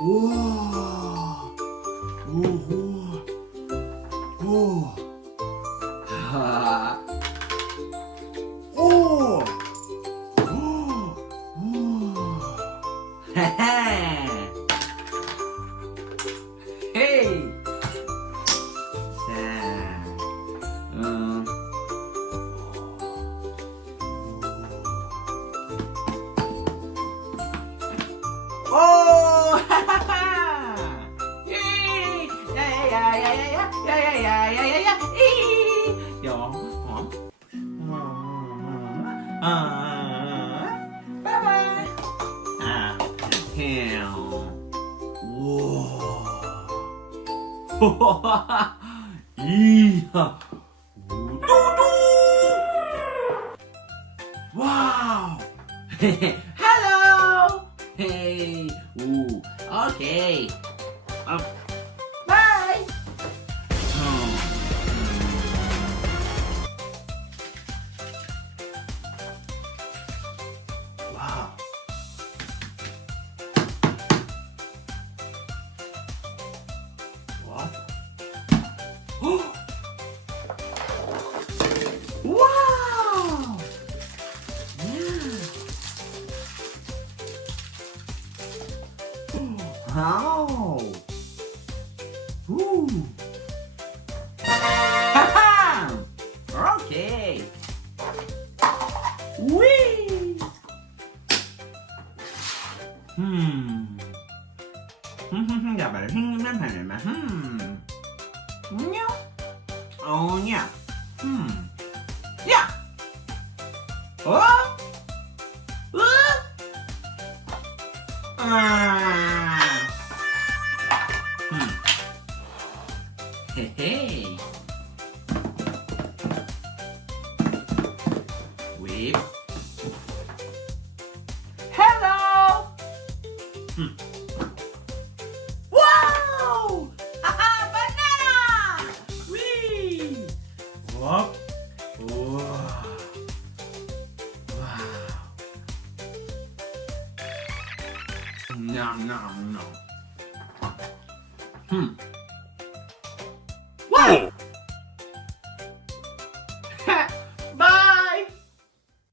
우와. 오호. 오. 하. 오. 오. 오. 하하. 헤이. 자. 오. 하하하. 예. 야야야야야야야야야야야야. 이. 요. 바이바이. 우와. 이야. 우두두. 와우. Hello. Hey. 오. Okay. Bye. 와우. What? Wow! Yeah. Wow! Ooh. Haha! Okay. Whee! Dạ bà hình lên phải mà nhá. Oh yeah. Yeah. Oh. Hey hey. Whip. Hello. Wow! Haha, banana! Whee! Whoop. Wow. Wow. Nom nom nom.